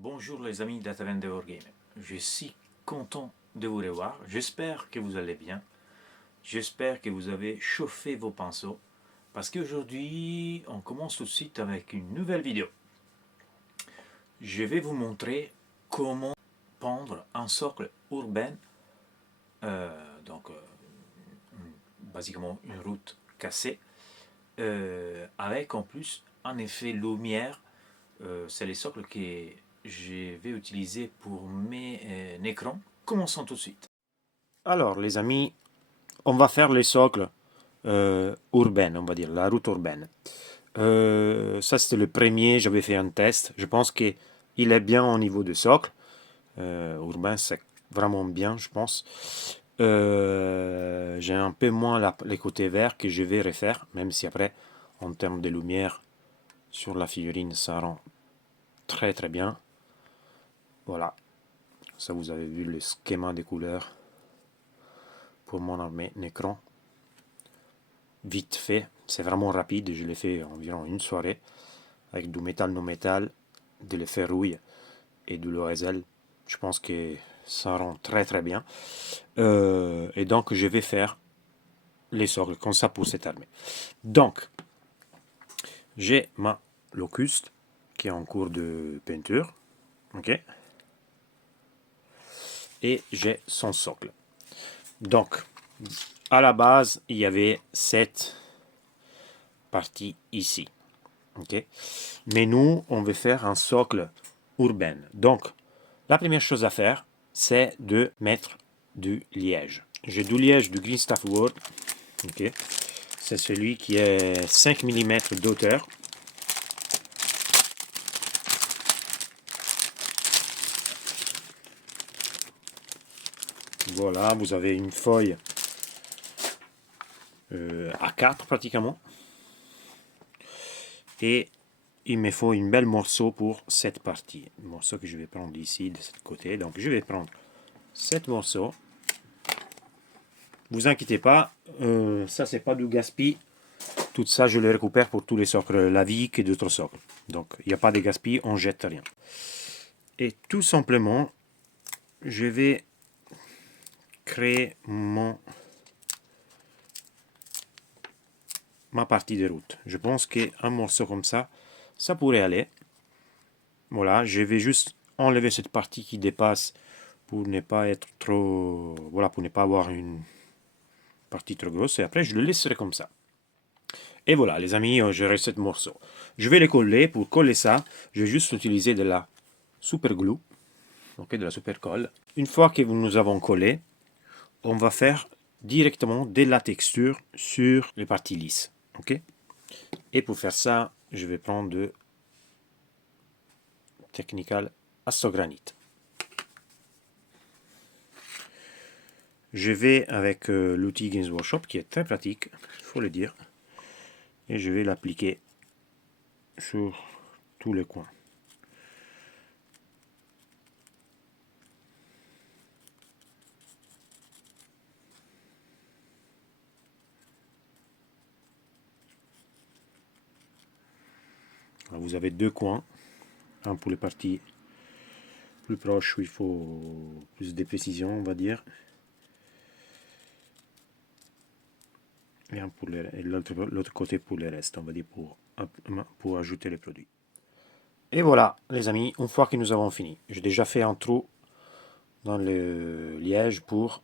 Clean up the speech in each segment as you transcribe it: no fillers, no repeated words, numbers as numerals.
Bonjour les amis d'Ataven de Wargame. Je suis content de vous revoir. J'espère que vous allez bien. J'espère que vous avez chauffé vos pinceaux. Parce qu'aujourd'hui, on commence tout de suite avec une nouvelle vidéo. Je vais vous montrer comment pendre un socle urbain. Donc, basiquement une route cassée. Avec en plus un effet lumière. C'est les socles que je vais utiliser pour mes écrans. Commençons tout de suite. Alors les amis, on va faire les socles urbains, on va dire, la route urbaine. Ça c'était le premier, j'avais fait un test. Je pense qu'il est bien au niveau du socle. Urbain c'est vraiment bien, je pense. J'ai un peu moins les côtés verts que je vais refaire, même si après, en termes de lumière, sur la figurine, ça rend très très bien. Voilà, ça vous avez vu le schéma des couleurs pour mon écran. Vite fait, c'est vraiment rapide, je l'ai fait environ une soirée avec du métal non métal, de l'effet rouille et de l'OSL. Je pense que ça rend très très bien. Et donc je vais faire les socles comme ça pour cette armée. Donc, j'ai ma locuste qui est en cours de peinture. Ok. Et j'ai son socle. Donc, à la base, il y avait cette partie ici. Ok. Mais nous, on veut faire un socle urbain. Donc, la première chose à faire, c'est de mettre du liège. J'ai du liège du Green Stuff World. Ok. C'est celui qui est 5 mm d'auteur. Voilà, vous avez une feuille A4 pratiquement. Et il me faut une belle morceau pour cette partie. Le morceau que je vais prendre ici, de ce côté. Donc je vais prendre cet morceau. Vous inquiétez pas, ça c'est pas du gaspille. Tout ça je le récupère pour tous les socles Lavic et d'autres socles. Donc il n'y a pas de gaspille, on jette rien. Et tout simplement, je vais créer ma partie de route. Je pense qu'un morceau comme ça pourrait aller. Voilà, je vais juste enlever cette partie qui dépasse pour ne pas être trop... Voilà, pour ne pas avoir une partie trop grosse. Et après, je le laisserai comme ça. Et voilà, les amis, j'ai ce morceau. Je vais les coller. Pour coller ça, je vais juste utiliser de la super glue. Ok, de la super colle. Une fois que nous avons collé, on va faire directement de la texture sur les parties lisses. Ok. Et pour faire ça, je vais prendre de Technical Astogranite. Je vais avec l'outil Games Workshop qui est très pratique, il faut le dire, et je vais l'appliquer sur tous les coins. Alors vous avez deux coins, un pour les parties plus proches où il faut plus de précision, on va dire, et un pour l'autre côté pour le reste, on va dire, pour ajouter les produits. Et voilà, les amis, une fois que nous avons fini, j'ai déjà fait un trou dans le liège pour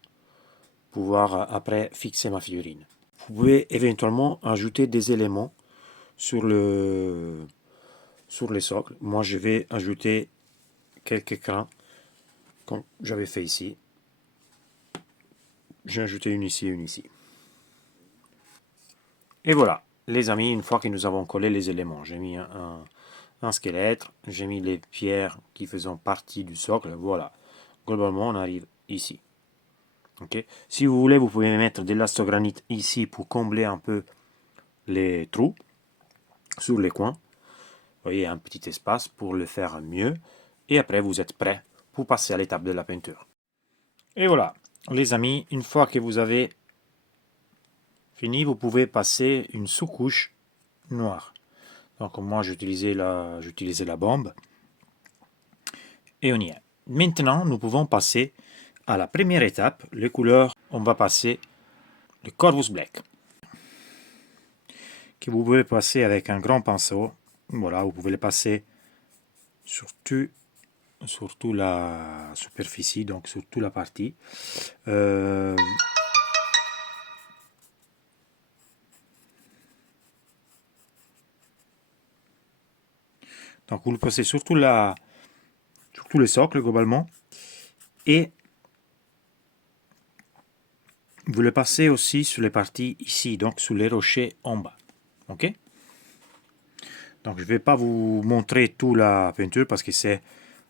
pouvoir après fixer ma figurine. Vous pouvez éventuellement ajouter des éléments sur les socles. Moi, je vais ajouter quelques crans, comme j'avais fait ici. J'ai ajouté une ici et une ici. Et voilà, les amis, une fois que nous avons collé les éléments, j'ai mis un squelette, j'ai mis les pierres qui faisaient partie du socle, voilà. Globalement, on arrive ici. Okay. Si vous voulez, vous pouvez mettre de l'astogranite ici pour combler un peu les trous sur les coins. Vous voyez, un petit espace pour le faire mieux. Et après, vous êtes prêt pour passer à l'étape de la peinture. Et voilà, les amis, une fois que vous avez fini, vous pouvez passer une sous-couche noire. Donc moi, j'utilisais la bombe. Et on y est. Maintenant, nous pouvons passer à la première étape, les couleurs. On va passer le Corvus Black, que vous pouvez passer avec un grand pinceau. Voilà, vous pouvez le passer sur toute la superficie, donc sur toute la partie. Donc vous le passez sur tout le socle globalement. Et vous le passez aussi sur les parties ici, donc sur les rochers en bas. Ok? Donc je ne vais pas vous montrer toute la peinture parce que c'est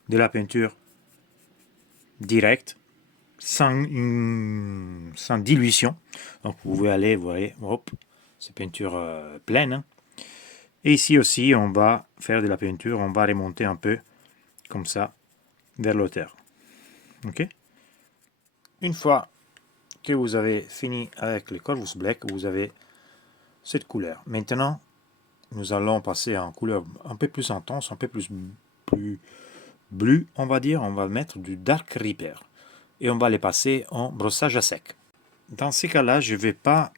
de la peinture directe, sans dilution. Donc vous pouvez aller, vous voyez, hop, c'est peinture pleine. Hein. Et ici aussi, on va faire de la peinture, on va remonter un peu comme ça vers l'auteur. Ok? Une fois que vous avez fini avec le Corvus Black, vous avez cette couleur. Maintenant, nous allons passer en couleur un peu plus intense, un peu plus bleu, on va dire. On va mettre du Dark Reaper. Et on va les passer en brossage à sec. Dans ces cas-là, je ne vais pas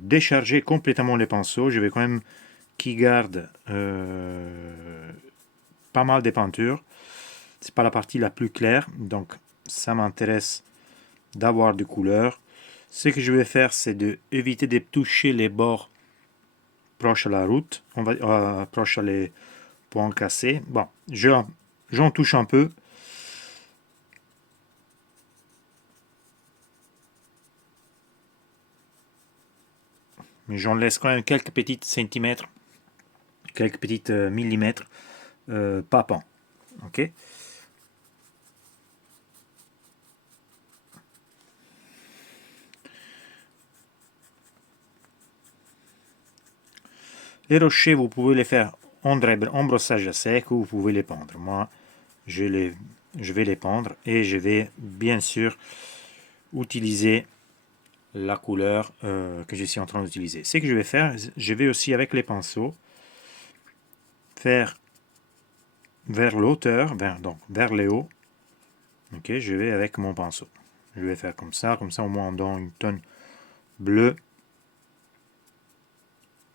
décharger complètement les pinceaux. Je vais quand même qu'ils gardent pas mal de peinture. C'est pas la partie la plus claire, donc ça m'intéresse d'avoir des couleurs. Ce que je vais faire, c'est d'éviter de toucher les bords proches à la route, proches à les points cassés. Bon, j'en touche un peu. Mais j'en laisse quand même quelques petits centimètres, quelques petits millimètres, pas pan. Ok. Les rochers, vous pouvez les faire en brossage à sec ou vous pouvez les pendre. Moi, je vais les pendre et je vais bien sûr utiliser la couleur que je suis en train d'utiliser. Ce que je vais faire, je vais aussi avec les pinceaux faire vers l'auteur, donc vers le haut. Ok, je vais avec mon pinceau. Je vais faire comme ça au moins on donne une tonne bleue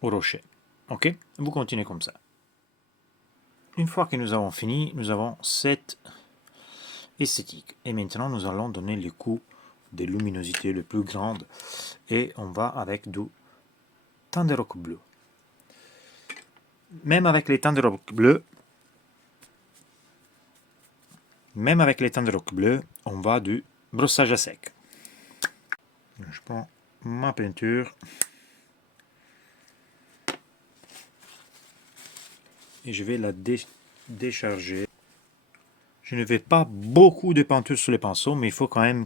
au rocher. Ok, vous continuez comme ça. Une fois que nous avons fini, nous avons cette esthétique. Et maintenant, nous allons donner le coup de luminosité le plus grande. Et on va avec du Thunderrock bleu. Même avec les Thunderrock bleus, on va du brossage à sec. Je prends ma peinture. Et je vais la décharger. Je ne vais pas beaucoup de peinture sur les pinceaux, mais il faut quand même...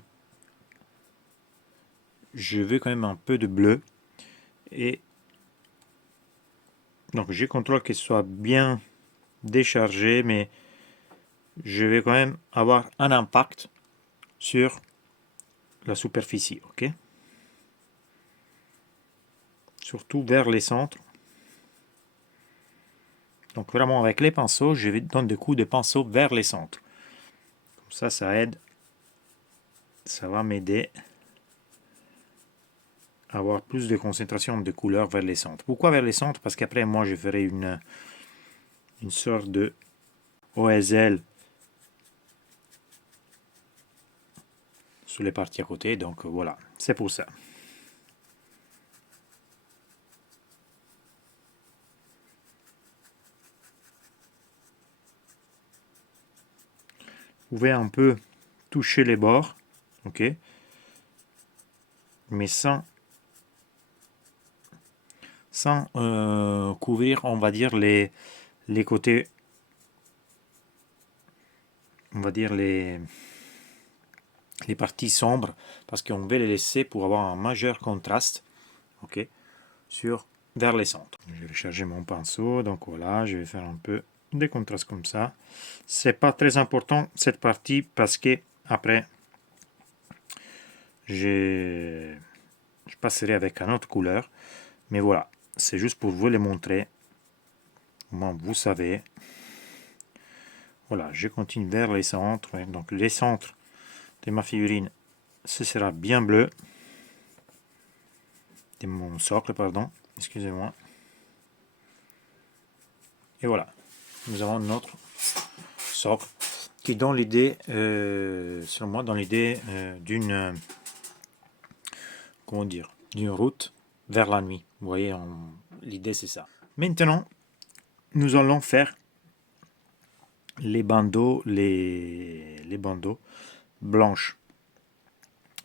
Je veux quand même un peu de bleu. Et donc je contrôle qu'elle soit bien déchargée, mais je vais quand même avoir un impact sur la superficie, ok? Surtout vers les centres. Donc vraiment avec les pinceaux, je vais donner des coups de pinceau vers les centres. Comme ça aide. Ça va m'aider à avoir plus de concentration de couleurs vers les centres. Pourquoi vers les centres? Parce qu'après, moi, je ferai une sorte de OSL sur les parties à côté. Donc voilà, c'est pour ça. Vous pouvez un peu toucher les bords, ok, mais sans couvrir, on va dire, les côtés, on va dire les parties sombres, parce qu'on veut les laisser pour avoir un majeur contraste, ok, vers les centres. Je vais charger mon pinceau, donc voilà, je vais faire un peu des contrastes comme ça. C'est pas très important cette partie parce que après je passerai avec une autre couleur, mais voilà, c'est juste pour vous les montrer. Au moins vous savez. Voilà, je continue vers les centres. Donc les centres de ma figurine, ce sera bien bleu. De mon socle, pardon, excusez-moi. Et voilà, nous avons notre socle qui dans l'idée, selon moi, dans l'idée d'une, comment dire, d'une route vers la nuit. Vous voyez, l'idée c'est ça. Maintenant, nous allons faire les bandeaux, les bandeaux blanches.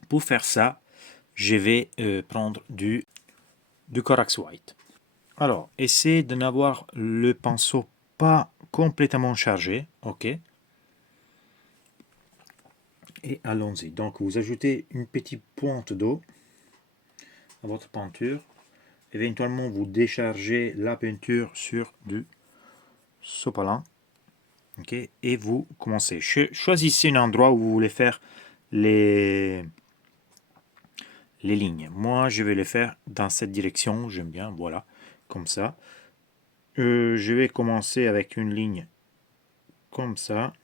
Pour faire ça, je vais prendre du Corax White. Alors, essayez de n'avoir le pinceau pas complètement chargé, ok? Et allons-y. Donc, vous ajoutez une petite pointe d'eau à votre peinture. Éventuellement, vous déchargez la peinture sur du sopalin. Okay, et vous commencez. Choisissez un endroit où vous voulez faire les lignes. Moi, je vais les faire dans cette direction. J'aime bien, voilà, comme ça. Je vais commencer avec une ligne comme ça.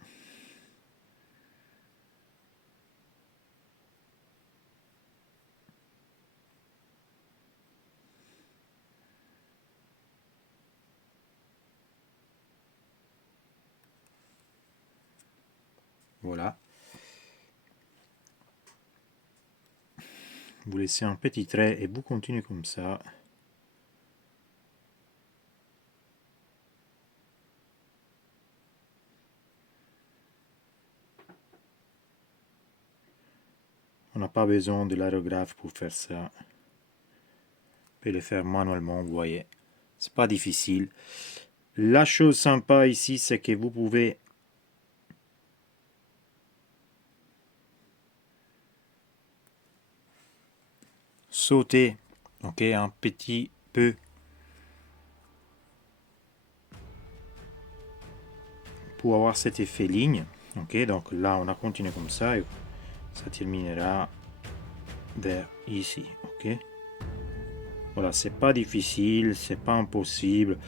Voilà. Vous laissez un petit trait et vous continuez comme ça. On n'a pas besoin de l'aérographe pour faire ça. On peut le faire manuellement, vous voyez. C'est pas difficile. La chose sympa ici, c'est que vous pouvez sauter, ok, un petit peu pour avoir cet effet ligne. Ok, donc là on a continué comme ça et ça terminera vers ici. Ok, voilà, c'est pas difficile, c'est pas impossible.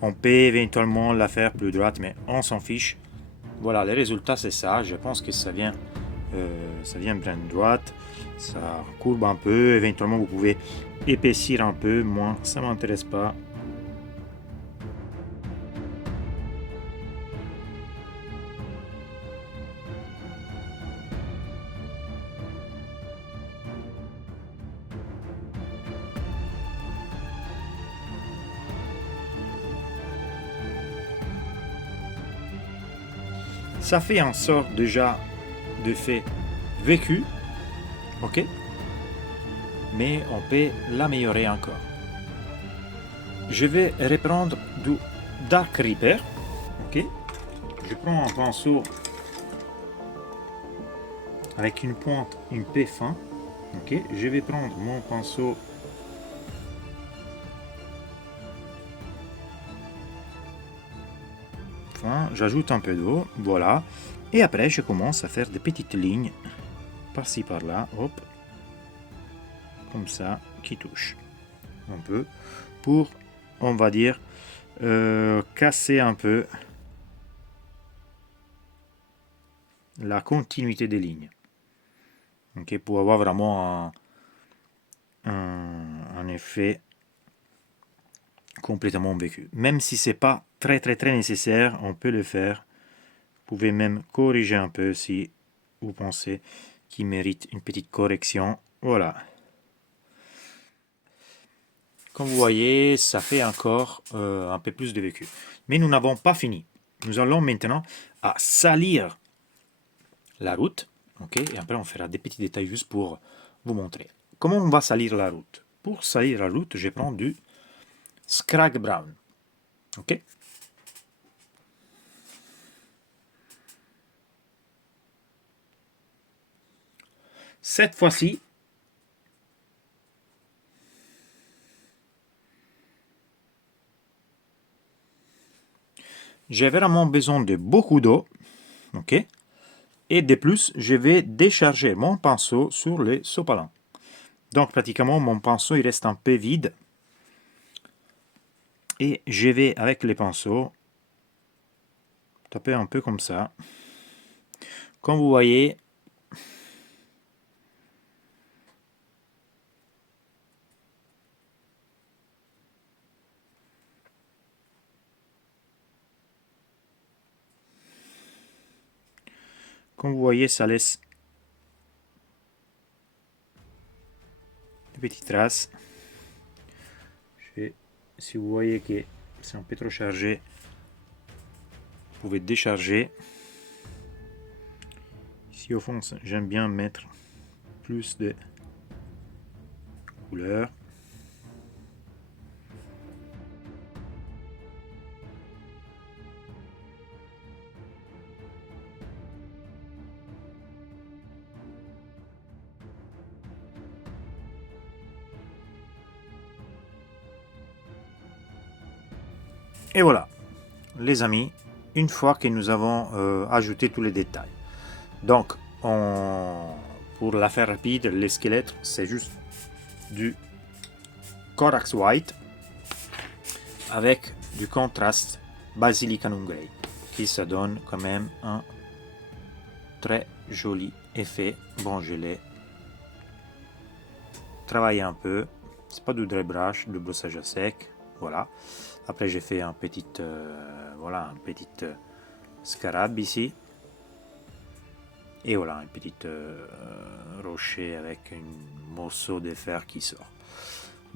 On peut éventuellement la faire plus droite, mais on s'en fiche. Voilà, le résultat c'est ça. Je pense que ça vient bien droite. Ça courbe un peu. Éventuellement vous pouvez épaissir un peu. Moi, ça m'intéresse pas. Ça fait en sorte déjà de fait vécu, ok, mais on peut l'améliorer encore. Je vais reprendre du Dark Reaper, ok. Je prends un pinceau avec une pointe un peu fin, ok. Je vais prendre mon pinceau fin, j'ajoute un peu d'eau, voilà, et après je commence à faire des petites lignes par-ci par-là, hop, comme ça, qui touchent un peu pour, on va dire, casser un peu la continuité des lignes, ok, pour avoir vraiment un effet complètement vécu. Même si c'est pas très nécessaire, on peut le faire. Vous pouvez même corriger un peu si vous pensez qu'il mérite une petite correction. Voilà. Comme vous voyez, ça fait encore un peu plus de vécu. Mais nous n'avons pas fini. Nous allons maintenant à salir la route. Ok, et après, on fera des petits détails juste pour vous montrer. Comment on va salir la route? Pour salir la route, je prends du Scrag Brown. Ok. Cette fois-ci, j'ai vraiment besoin de beaucoup d'eau. Ok. Et de plus, je vais décharger mon pinceau sur le sopalin. Donc pratiquement, mon pinceau il reste un peu vide. Et je vais avec les pinceaux Tapez un peu comme ça. Comme vous voyez, ça laisse des petites traces. Si vous voyez que c'est un peu trop chargé, vous pouvez décharger. Ici au fond, j'aime bien mettre plus de couleur. Et voilà, les amis, une fois que nous avons ajouté tous les détails. Donc, pour la faire rapide, les squelettes, c'est juste du Corax White avec du contraste Basilicanum Grey, qui se donne quand même un très joli effet. Bon, je l'ai travaillé un peu, c'est pas du dry brush, du brossage à sec, voilà. Après j'ai fait un petit scarab ici, et voilà un petit rocher avec un morceau de fer qui sort.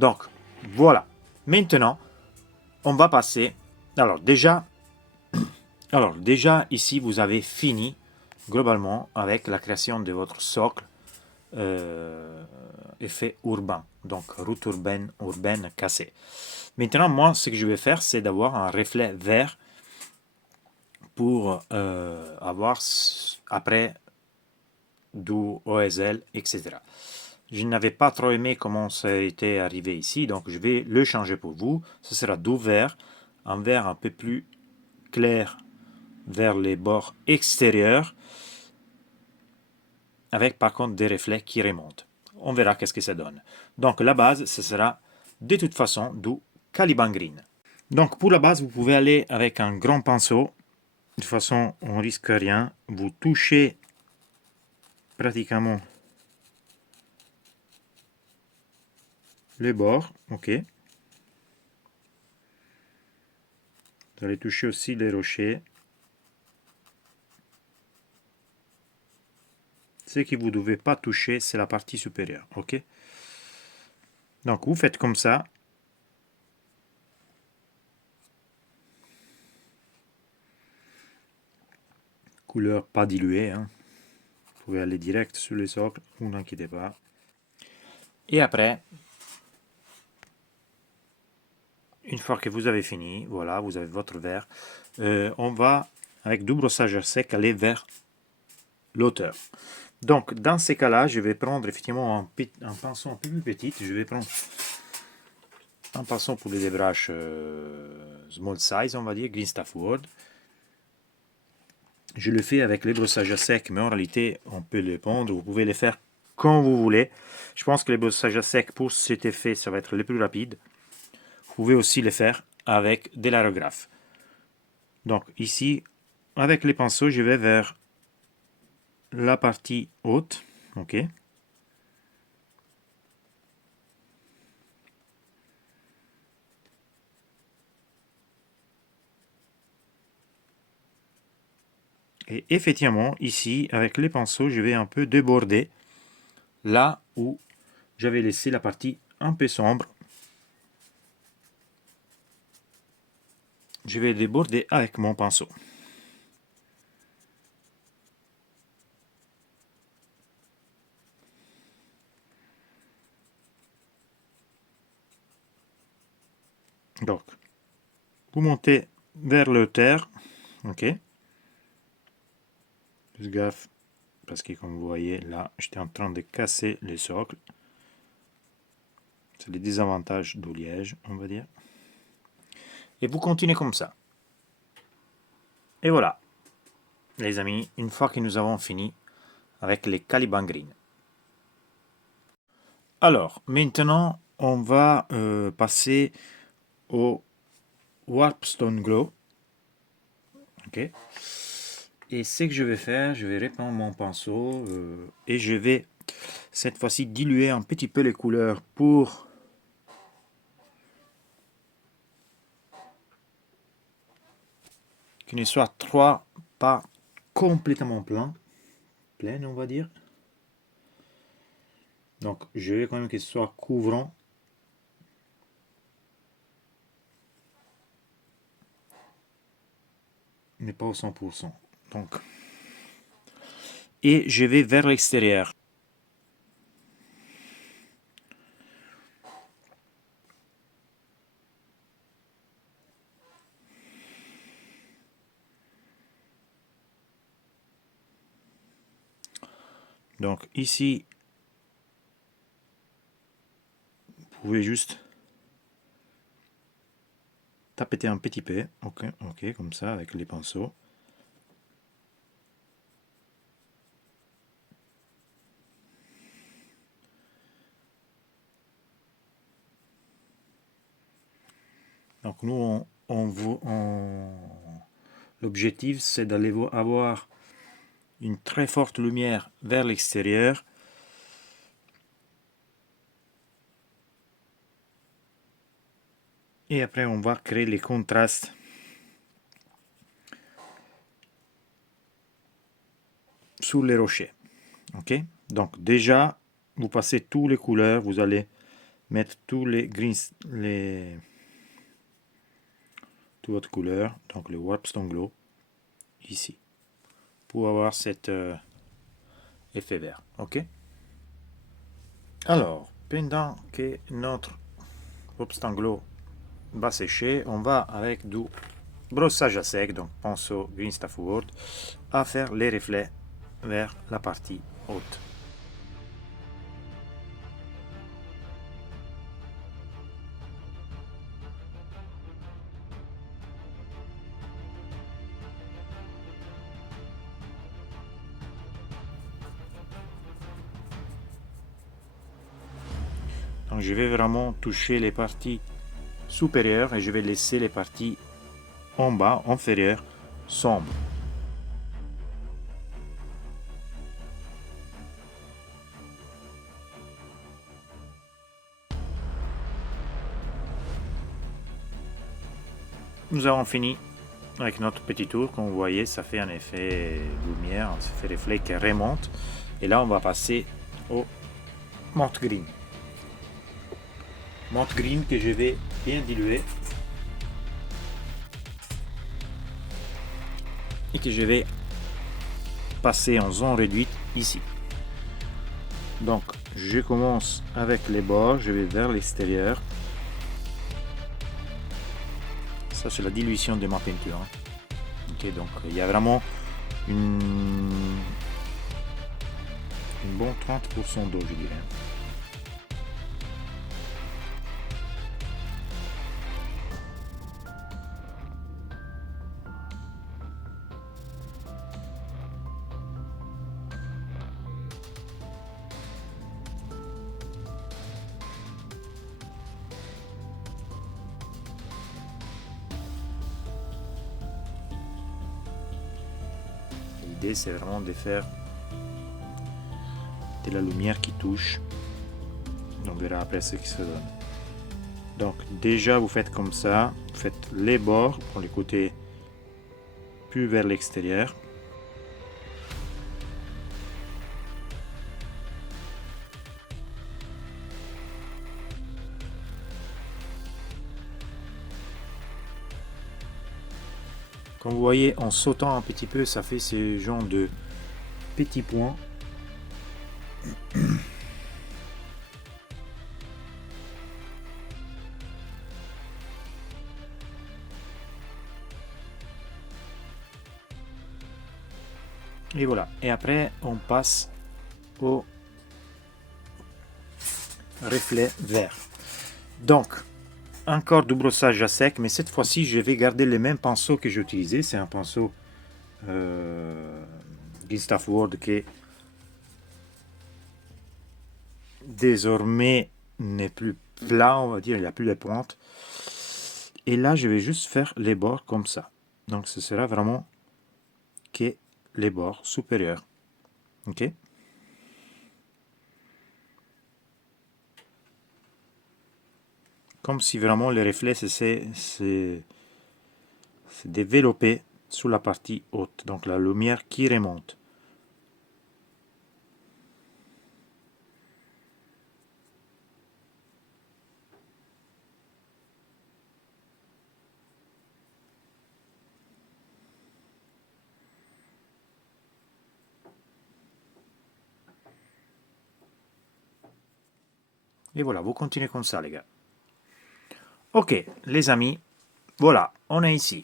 Donc voilà, maintenant on va passer. Alors déjà ici vous avez fini globalement avec la création de votre socle effet urbain, donc route urbaine cassée. Maintenant, moi, ce que je vais faire, c'est d'avoir un reflet vert pour avoir après du OSL, etc. Je n'avais pas trop aimé comment ça a été arrivé ici, donc je vais le changer pour vous. Ce sera du vert, un vert un peu plus clair vers les bords extérieurs, avec par contre des reflets qui remontent. On verra qu'est-ce que ça donne. Donc la base, ce sera de toute façon du Caliban Green. Donc pour la base, vous pouvez aller avec un grand pinceau. De toute façon, on risque rien. Vous touchez pratiquement les bords. Ok. Vous allez toucher aussi les rochers. Ce que vous ne devez pas toucher, c'est la partie supérieure. Ok. Donc vous faites comme ça. Couleur pas diluée. Hein. Vous pouvez aller direct sur les socles, vous n'inquiétez pas. Et après, une fois que vous avez fini, voilà, vous avez votre verre, on va, avec du brossage à sec, aller vers l'auteur. Donc, dans ces cas-là, je vais prendre effectivement un pinceau un peu plus petit. Je vais prendre un pinceau pour les débrages small size, on va dire, Green Stuff Wood. Je le fais avec les brossages à sec, mais en réalité, on peut les pondre. Vous pouvez les faire quand vous voulez. Je pense que les brossages à sec, pour cet effet, ça va être le plus rapide. Vous pouvez aussi les faire avec de l'aérographe. Donc ici, avec les pinceaux, je vais vers la partie haute. Ok. Et effectivement, ici, avec les pinceaux, je vais un peu déborder là où j'avais laissé la partie un peu sombre. Je vais déborder avec mon pinceau. Donc, vous montez vers le terre. Ok. Faites gaffe, parce que comme vous voyez, là, j'étais en train de casser les socles. C'est les désavantages du liège, on va dire. Et vous continuez comme ça. Et voilà, les amis, une fois que nous avons fini avec les Caliban Green. Alors, maintenant, on va passer au Warpstone Glow. Ok. Et ce que je vais faire, je vais reprendre mon pinceau et je vais cette fois-ci diluer un petit peu les couleurs pour qu'il ne soit pas complètement plein, on va dire. Donc je veux quand même qu'il soit couvrant. Mais pas au 100%. Donc, et je vais vers l'extérieur. Donc ici, vous pouvez juste tapeter un petit peu, ok, comme ça avec les pinceaux. Donc nous, l'objectif, c'est d'aller avoir une très forte lumière vers l'extérieur. Et après, on va créer les contrastes. Sous les rochers. Ok. Donc déjà, vous passez toutes les couleurs. Vous allez mettre tous les greens, toute votre couleur. Donc le Warpstone Glow ici pour avoir cet effet vert. Ok. Alors, pendant que notre Warpstone Glow va sécher, on va avec du brossage à sec, donc pinceau Green Stuff World, à faire les reflets vers la partie haute. Donc je vais vraiment toucher les parties supérieures et je vais laisser les parties en bas, inférieures, sombres. Nous avons fini avec notre petit tour. Comme vous voyez, ça fait un effet lumière, ça fait reflet qui remonte. Et là, on va passer au Mont Green. Mont Green que je vais bien diluer et que je vais passer en zone réduite ici. Donc, je commence avec les bords, je vais vers l'extérieur. Ça, c'est la dilution de ma peinture. Ok, donc il y a vraiment une bonne 30% d'eau, je dirais. L'idée, c'est vraiment de faire de la lumière qui touche. On verra après ce qui se donne. Donc déjà, vous faites comme ça. Vous faites les bords pour les côtés plus vers l'extérieur. Comme vous voyez, en sautant un petit peu, ça fait ce genre de petits points. Et voilà. Et après, on passe au reflet vert. Donc, encore du brossage à sec, mais cette fois-ci, je vais garder les mêmes pinceaux que j'ai utilisés. C'est un pinceau Green Stuff World qui désormais n'est plus plat, on va dire, il n'y a plus les pointes. Et là, je vais juste faire les bords comme ça. Donc, ce sera vraiment que les bords supérieurs. Ok? Comme si vraiment le reflet se développait sur la partie haute, donc la lumière qui remonte. Et voilà, vous continuez comme ça, les gars. Ok, les amis, voilà, on est ici.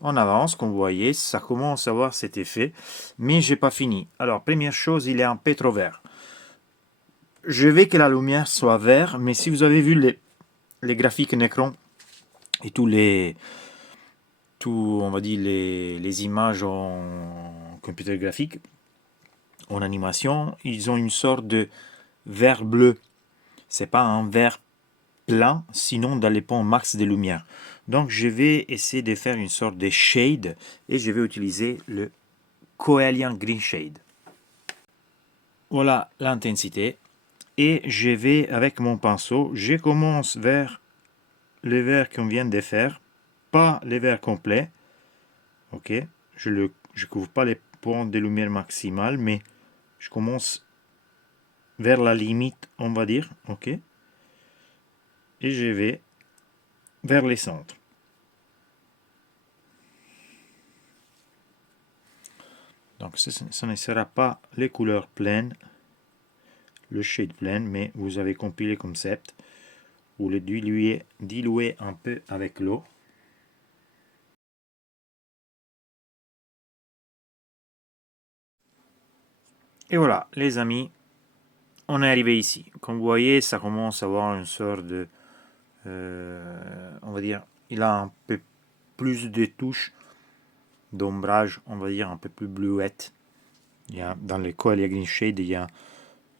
On avance, comme vous voyez, ça commence à avoir cet effet, mais j'ai pas fini. Alors, première chose, il est un peu trop vert. Je veux que la lumière soit verte, mais si vous avez vu les graphiques Necron et on va dire les images en computer graphique, en animation, ils ont une sorte de vert bleu. C'est pas un vert plein, sinon dans les points max de lumière. Donc je vais essayer de faire une sorte de shade et je vais utiliser le Coelian Green Shade. Voilà l'intensité. Et je vais avec mon pinceau, je commence vers le vert qu'on vient de faire, pas le vert complet. Ok, je couvre pas les points de lumière maximale, mais je commence vers la limite, on va dire. Ok, et je vais vers les centres. Donc ce ne sera pas les couleurs pleines, le shade plein, mais vous avez compris le concept. Vous le diluez un peu avec l'eau. Et voilà, les amis, on est arrivé ici. Comme vous voyez, ça commence à avoir une sorte de... on va dire, il a un peu plus de touches d'ombrage, on va dire, un peu plus bleuette. Dans le Coelian Green Shade, il y a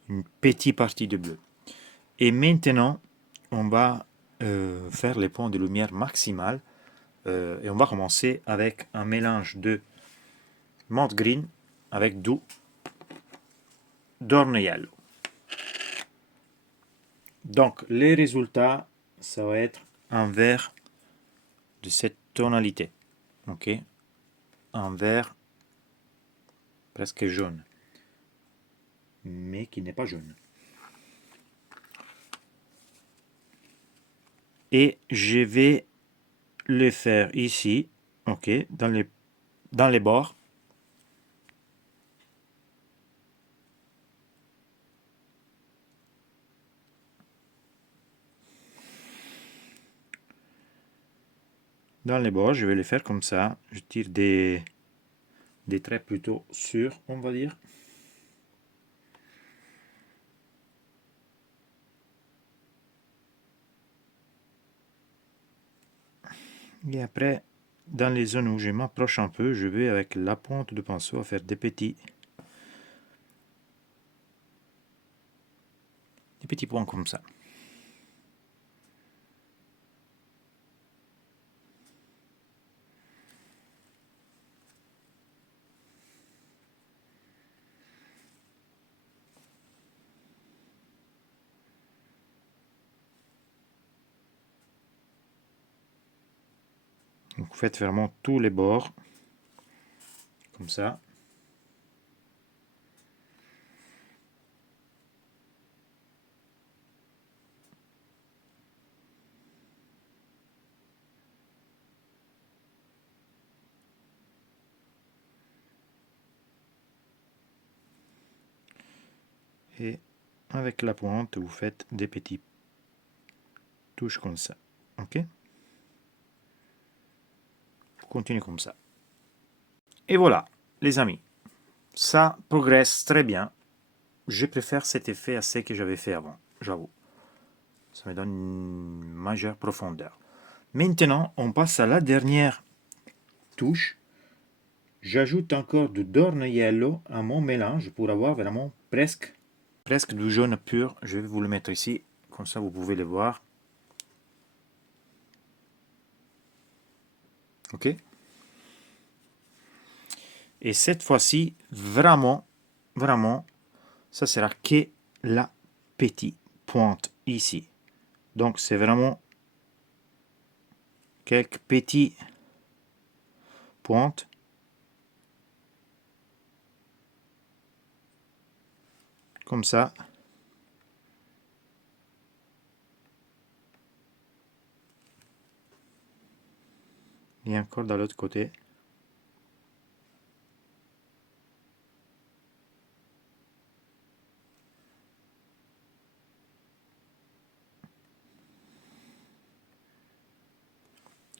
une petite partie de bleu. Et maintenant, on va faire les points de lumière maximales. Et on va commencer avec un mélange de Malt Green avec du Dorn Yellow. Donc, les résultats, ça va être un vert de cette tonalité. Ok, un vert presque jaune, mais qui n'est pas jaune. Et je vais le faire ici, ok, dans les bords. Dans les bords, je vais les faire comme ça. Je tire des traits plutôt sûrs, on va dire. Et après, dans les zones où je m'approche un peu, je vais avec la pointe de pinceau à faire des petits points comme ça. Donc vous faites vraiment tous les bords, comme ça. Et avec la pointe, vous faites des petites touches comme ça. Ok? Vous continuez comme ça. Et voilà, les amis. Ça progresse très bien. Je préfère cet effet à ce que j'avais fait avant, j'avoue. Ça me donne une majeure profondeur. Maintenant, on passe à la dernière touche. J'ajoute encore du Dorn Yellow à mon mélange pour avoir vraiment presque du jaune pur. Je vais vous le mettre ici, comme ça vous pouvez le voir. Ok. Et cette fois-ci, vraiment, ça sera que la petite pointe ici. Donc c'est vraiment quelques petites pointes. Comme ça. Et encore de l'autre côté.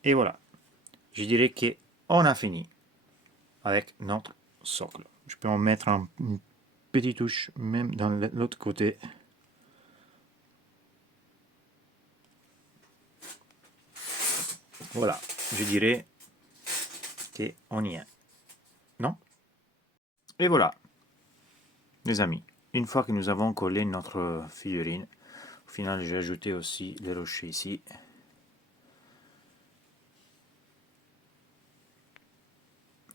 Et voilà. Je dirais qu'on a fini avec notre socle. Je peux en mettre une petite touche même dans l'autre côté. Voilà. Je dirais qu'on y est. Non? Et voilà, les amis. Une fois que nous avons collé notre figurine, au final j'ai ajouté aussi les rochers ici.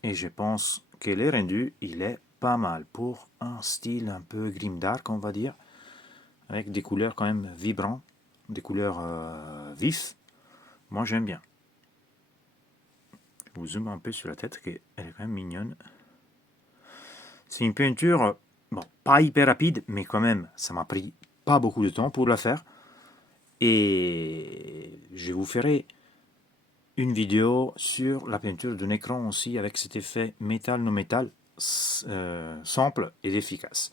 Et je pense que le rendu, il est pas mal pour un style un peu grimdark, on va dire, avec des couleurs quand même vibrantes, des couleurs vives. Moi j'aime bien. Je vous zoome un peu sur la tête, qu'elle est quand même mignonne. C'est une peinture, bon, pas hyper rapide, mais quand même, ça m'a pris pas beaucoup de temps pour la faire. Et je vous ferai une vidéo sur la peinture d'un écran aussi avec cet effet métal non métal simple et efficace.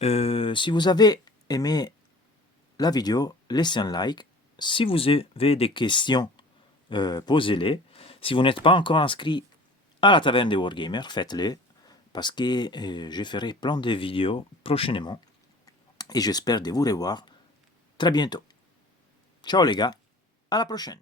Si vous avez aimé la vidéo, laissez un like. Si vous avez des questions, posez-les. Si vous n'êtes pas encore inscrit à la taverne des Wargamers, faites-les parce que je ferai plein de vidéos prochainement et j'espère de vous revoir très bientôt. Ciao les gars, à la prochaine.